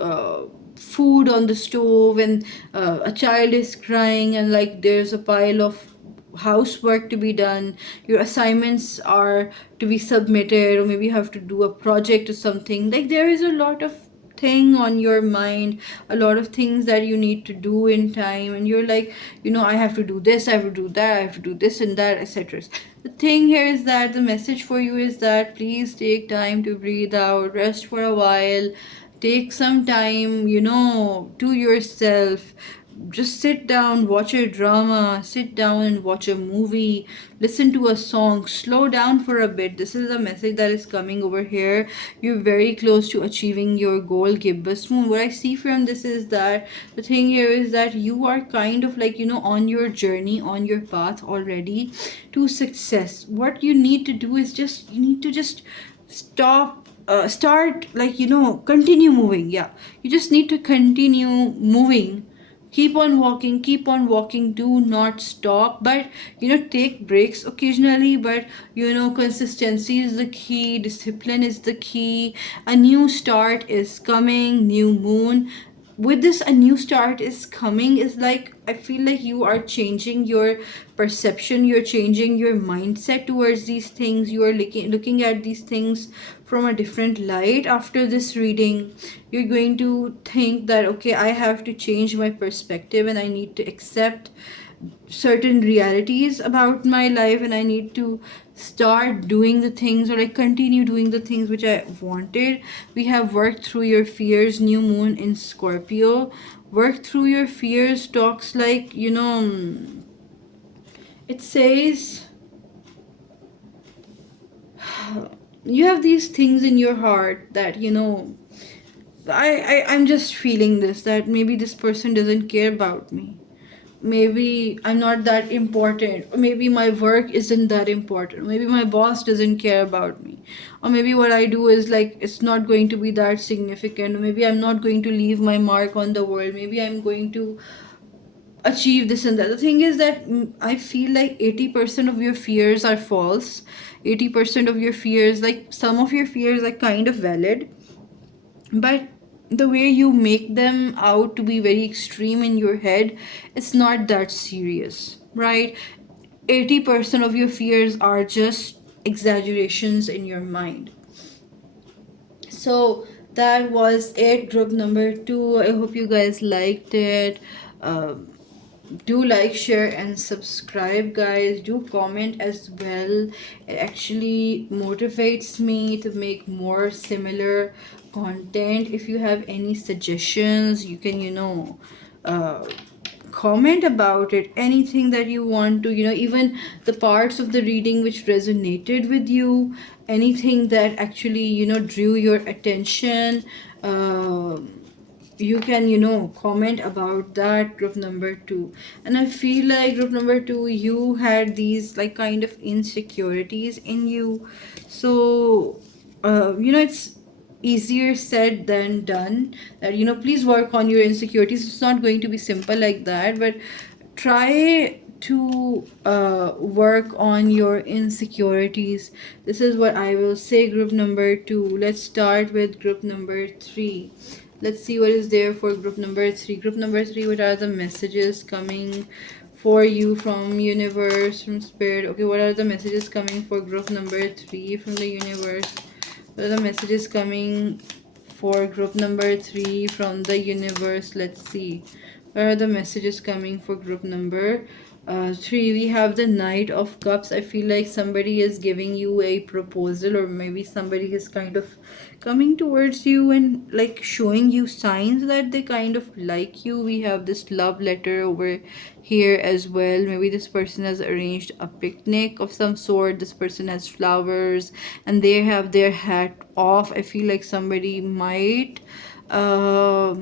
food on the stove, and a child is crying, and like there's a pile of housework to be done. Your assignments are to be submitted, or maybe you have to do a project or something. Like there is a lot of thing on your mind, a lot of things that you need to do in time, and you're like, I have to do this, I have to do that, I have to do this and that, etc. The thing here is that the message for you is that please take time to breathe out, rest for a while, take some time, to yourself. Just sit down, watch a drama, sit down and watch a movie, listen to a song, slow down for a bit. This is a message that is coming over here. You're very close to achieving your goal, Gibbous Moon. What I see from this is that the thing here is that you are kind of like, on your journey, on your path already to success. What you need to do is you need to just start, like, continue moving. Yeah, you just need to continue moving. keep on walking, do not stop. But take breaks occasionally, but consistency is the key, discipline is the key. A new start is coming, new moon. With this, a new start is coming, is like, I feel like you are changing your perception, you're changing your mindset towards these things, you are looking at these things from a different light. After this reading, you're going to think that, okay, I have to change my perspective, and I need to accept certain realities about my life, and I need to start doing the things, or like continue doing the things which I wanted. We have worked through your fears, new moon in Scorpio. Work through your fears talks like, it says you have these things in your heart that, I'm just feeling this, that maybe this person doesn't care about me, maybe I'm not that important, or maybe my work isn't that important, maybe my boss doesn't care about me, or maybe what I do is like, it's not going to be that significant, or maybe I'm not going to leave my mark on the world, maybe I'm going to achieve this and that. The thing is that, I feel like 80% of your fears are false. 80% of your fears, like some of your fears are kind of valid, but the way you make them out to be very extreme in your head, it's not that serious, right? 80% of your fears are just exaggerations in your mind. So that was it, group number 2. I hope you guys liked it. Do like, share, and subscribe, guys. Do comment as well. It actually motivates me to make more similar content. If you have any suggestions, you can uh, comment about it, anything that you want to, even the parts of the reading which resonated with you, anything that actually drew your attention. You can comment about that, group number 2. And I feel like, group number 2, you had these like kind of insecurities in you. So it's easier said than done, that please work on your insecurities. It's not going to be simple like that, but try to work on your insecurities. This is what I will say, group number 2. Let's start with group number 3. Let's see what is there for group number 3. Group number 3, what are the messages coming for you from universe, from spirit? Okay, what are the messages coming for group number 3 from the universe? What are the messages coming for group number 3 from the universe? Let's see. What are the messages coming for group number 3? We have the Knight of Cups. I feel like somebody is giving you a proposal, or maybe somebody is kind of coming towards you and like showing you signs that they kind of like you. We have this love letter over here as well. Maybe this person has arranged a picnic of some sort. This person has flowers and they have their hat off. I feel like somebody might tell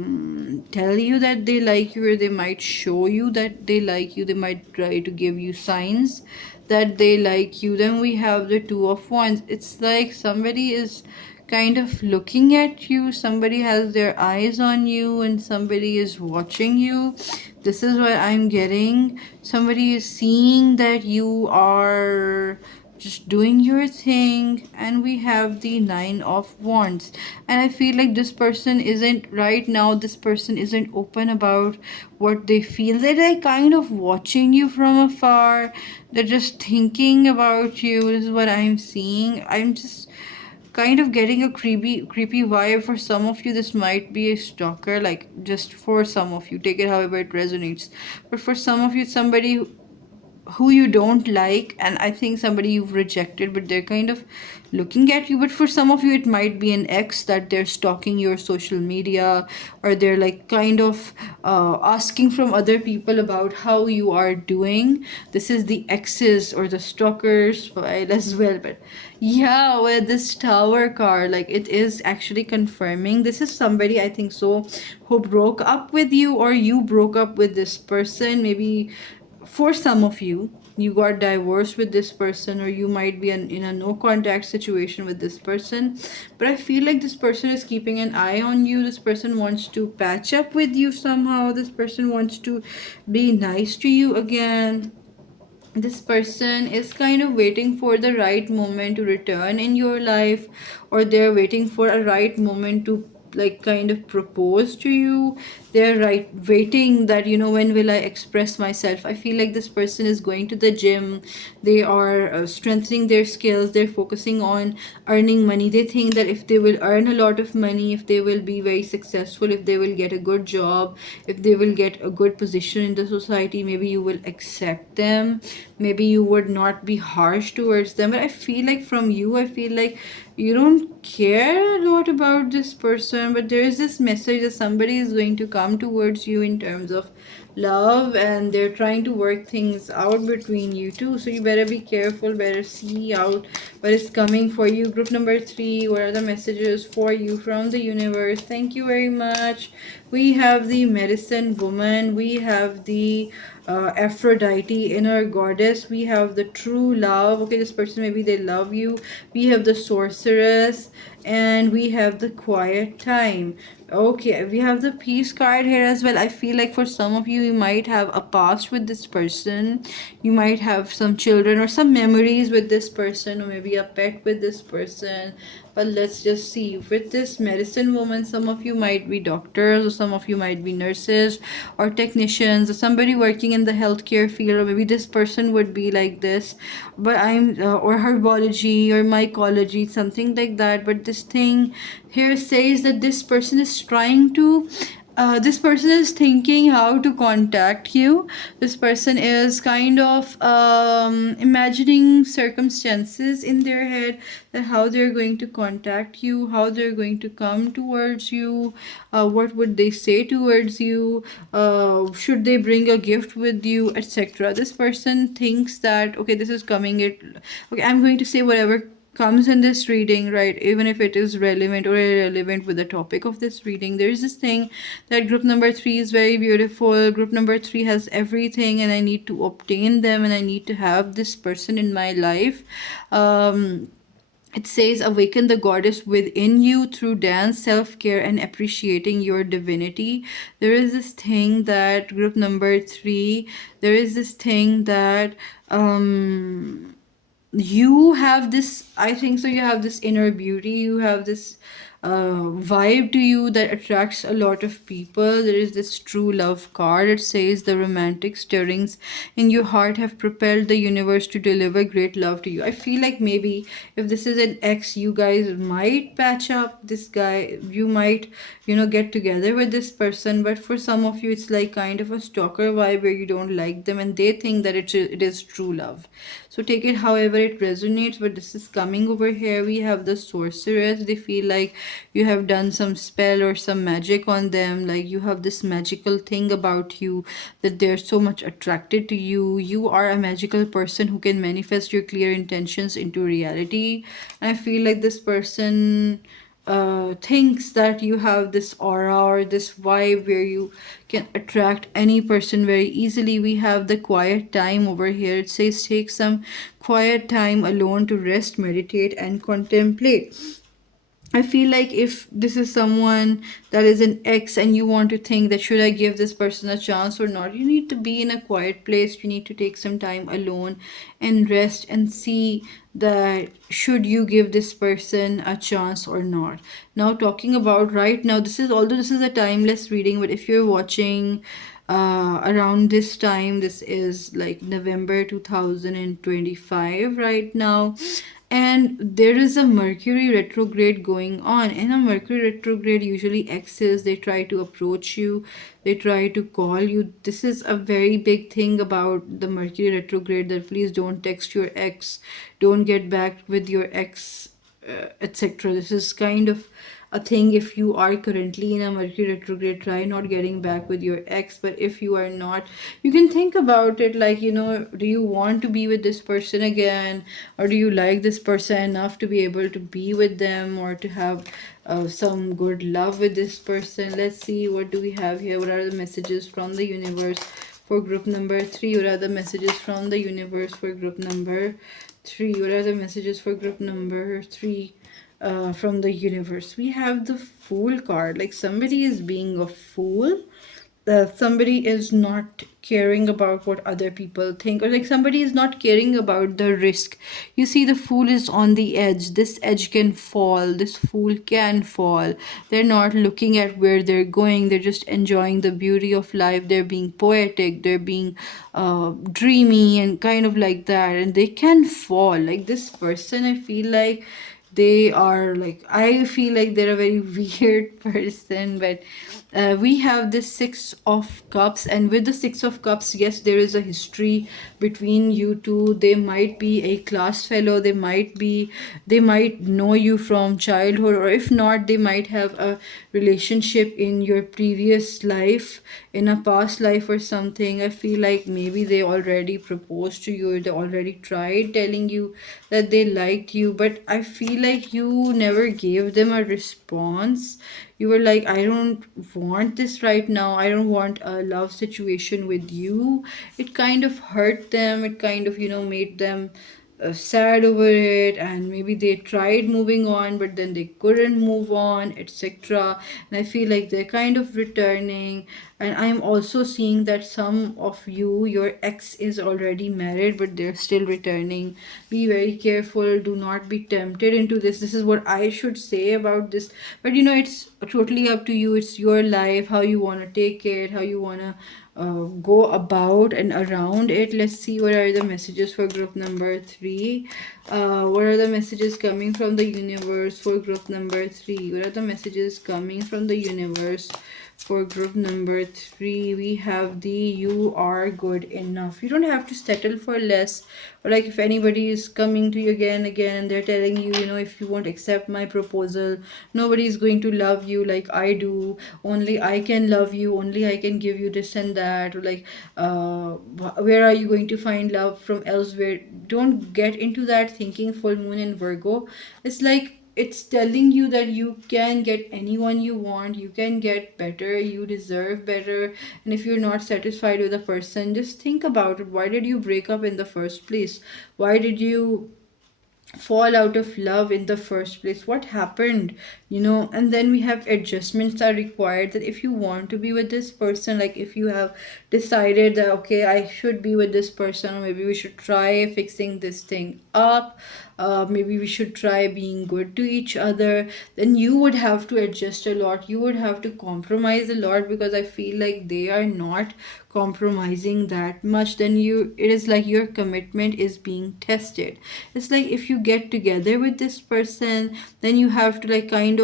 you that they like you, or they might show you that they like you. They might try to give you signs that they like you. Then we have the Two of Wands. It's like somebody is kind of looking at you, somebody has their eyes on you, and somebody is watching you. This is what I'm getting. Somebody is seeing that you are just doing your thing. And we have the Nine of Wands, and I feel like this person isn't, right now this person isn't open about what they feel. They're like kind of watching you from afar, they're just thinking about you. This is what I'm seeing. I'm just kind of getting a creepy vibe. For some of you, this might be a stalker. Like, just for some of you, take it however it resonates. But for some of you, it's somebody who you don't like, and I think somebody you've rejected, but they're kind of looking at you. But for some of you, it might be an ex, that they're stalking your social media, or they're like kind of asking from other people about how you are doing. This is the exes or the stalkers file as well. But yeah, with this Tower card, like, it is actually confirming this is somebody, I think so, who broke up with you, or you broke up with this person. Maybe for some of you, you got divorced with this person, or you might be in a no contact situation with this person, but I feel like this person is keeping an eye on you. This person wants to patch up with you somehow. This person wants to be nice to you again. This person is kind of waiting for the right moment to return in your life, or they're waiting for a right moment to like kind of propose to you. They're right waiting that, you know, when will I express myself. I feel like this person is going to the gym. They are strengthening their skills. They're focusing on earning money. They think that if they will earn a lot of money, if they will be very successful, if they will get a good job, if they will get a good position in the society, maybe you will accept them. Maybe you would not be harsh towards them. But I feel like from you, I feel like you don't care a lot about this person, but there is this message that somebody is going to come towards you in terms of love, and they're trying to work things out between you two. So you better be careful, better see out what is coming for you. Group number 3, what are the messages for you from the universe? Thank you very much. We have the medicine woman, we have the Aphrodite, inner goddess, we have the true love. Okay, this person, maybe they love you. We have the sorceress, and we have the quiet time. Okay, we have the peace card here as well. I feel like for some of you, you might have a past with this person. You might have some children or some memories with this person, or maybe a pet with this person. But let's just see. With this medicine woman, some of you might be doctors, or some of you might be nurses or technicians, or somebody working in the healthcare field, or maybe this person would be like this. But or herbology or mycology, something like that. But this thing here says that this person is trying to this person is thinking how to contact you. This person is kind of imagining circumstances in their head, that how they're going to contact you, how they're going to come towards you, what would they say towards you, should they bring a gift with you, etc. This person thinks that, okay, this is coming it, okay, I'm going to say whatever comes in this reading, right? Even if it is relevant or irrelevant with the topic of this reading, there is this thing that group number 3 is very beautiful. Group number 3 has everything, and I need to obtain them, and I need to have this person in my life. It says, awaken the goddess within you through dance, self care, and appreciating your divinity. There is this thing that group number 3, there is this thing that you have this, I think so, you have this inner beauty, you have this vibe to you that attracts a lot of people. There is this true love card. It says the romantic stirrings in your heart have propelled the universe to deliver great love to you. I feel like maybe if this is an ex, you guys might patch up. This guy, you might, you know, get together with this person. But for some of you, it's like kind of a stalker vibe where you don't like them, and they think that it is true love. So take it however it resonates. But this is coming over here. We have the sorceress. They feel like you have done some spell or some magic on them, like you have this magical thing about you, that they're so much attracted to you. You are a magical person who can manifest your clear intentions into reality. And I feel like this person thinks that you have this aura or this vibe where you can attract any person very easily. We have the quiet time over here. It says take some quiet time alone to rest, meditate, and contemplate. I feel like if this is someone that is an ex, and you want to think that should I give this person a chance or not, you need to be in a quiet place. You need to take some time alone and rest and see that should you give this person a chance or not. Now talking about right now, this is, although this is a timeless reading, but if you're watching around this time, this is like November 2025 right now, and there is a Mercury retrograde going on. In a Mercury retrograde, usually exes, they try to approach you, they try to call you. This is a very big thing about the Mercury retrograde, that please don't text your ex, don't get back with your ex, etc. This is kind of a thing. If you are currently in a Mercury retrograde, try not getting back with your ex. But if you are not, you can think about it, like, you know, do you want to be with this person again, or do you like this person enough to be able to be with them, or to have some good love with this person? Let's see, what do we have here? What are the messages from the universe for group number 3? What are the messages from the universe for group number 3? What are the messages for group number 3 from the universe? We have the Fool card. Like somebody is being a fool, somebody is not caring about what other people think, or like somebody is not caring about the risk. You see, the fool is on the edge. This edge can fall, this fool can fall. They're not looking at where they're going, they're just enjoying the beauty of life. They're being poetic, they're being dreamy and kind of like that, and they can fall. Like this person, I feel like they are like, I feel like they're a very weird person. But we have this 6 of Cups, and with the 6 of Cups, yes, there is a history between you two. They might be a class fellow, they might know you from childhood, or if not, they might have a relationship in your previous life, in a past life or something. I feel like maybe they already proposed to you, or they already tried telling you that they liked you, but I feel like you never gave them a response. You were like, I don't want this right now, I don't want a love situation with you. It kind of hurt them, it kind of, made them sad over it, and maybe they tried moving on but then they couldn't move on, etc. And I feel like they're kind of returning. And I'm also seeing that some of you, your ex is already married but they're still returning. Be very careful, do not be tempted into this. This is what I should say about this, but it's totally up to you. It's your life, how you want to take it, how you want to go about and around it. Let's see what are the messages for group number 3. What are the messages coming from the universe for group number 3? What are the messages coming from the universe for group number 3? We have the you are good enough. You don't have to settle for less. Or like if anybody is coming to you again and again and they're telling you, if you won't accept my proposal, nobody is going to love you like I do. Only I can love you, only I can give you this and that. Or like where are you going to find love from elsewhere? Don't get into that thinking. Full moon in Virgo, it's like it's telling you that you can get anyone you want, you can get better, you deserve better. And if you're not satisfied with a person, just think about it. Why did you break up in the first place? Why did you fall out of love in the first place? What happened? And then we have adjustments are required. That if you want to be with this person, like if you have decided that okay, I should be with this person, or maybe we should try fixing this thing up, maybe we should try being good to each other, then you would have to adjust a lot, you would have to compromise a lot, because I feel like they are not compromising that much. Then it is like your commitment is being tested. It's like if you get together with this person, then you have to like kind of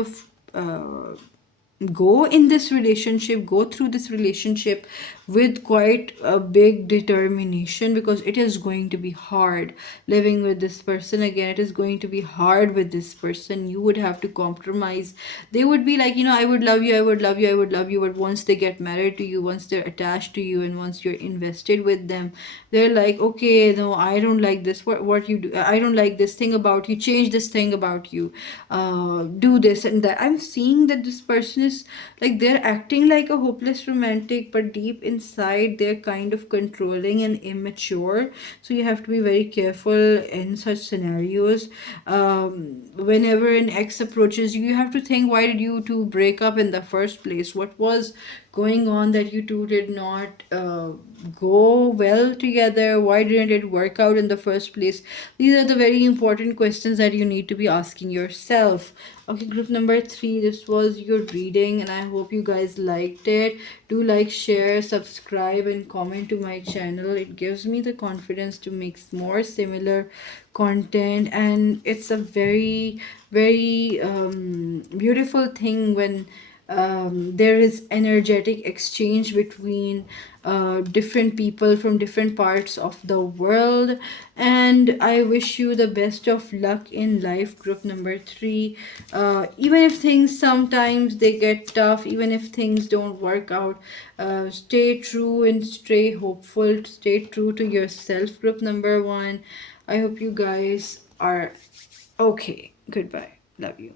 go through this relationship with quite a big determination, because it is going to be hard living with this person again. It is going to be hard with this person. You would have to compromise. They would be like, I would love you, I would love you, I would love you, but once they get married to you, once they're attached to you, and once you're invested with them, they're like, okay, no, I don't like this, what you do, I don't like this thing about you, change this thing about you, do this and that. I'm seeing that this person is like, they're acting like a hopeless romantic, but deep inside they're kind of controlling and immature. So you have to be very careful in such scenarios. Whenever an ex approaches you, you have to think, why did you two break up in the first place? What was going on that you two did not go well together? Why didn't it work out in the first place? These are the very important questions that you need to be asking yourself. Okay, group number 3, this was your reading, and I hope you guys liked it. Do like, share, subscribe, and comment to my channel. It gives me the confidence to make more similar content, and it's a very, very beautiful thing when there is energetic exchange between different people from different parts of the world. And I wish you the best of luck in life, group number 3. Even if things sometimes they get tough, even if things don't work out, stay true and stay hopeful, stay true to yourself, group number 1. I hope you guys are okay. Goodbye, love you.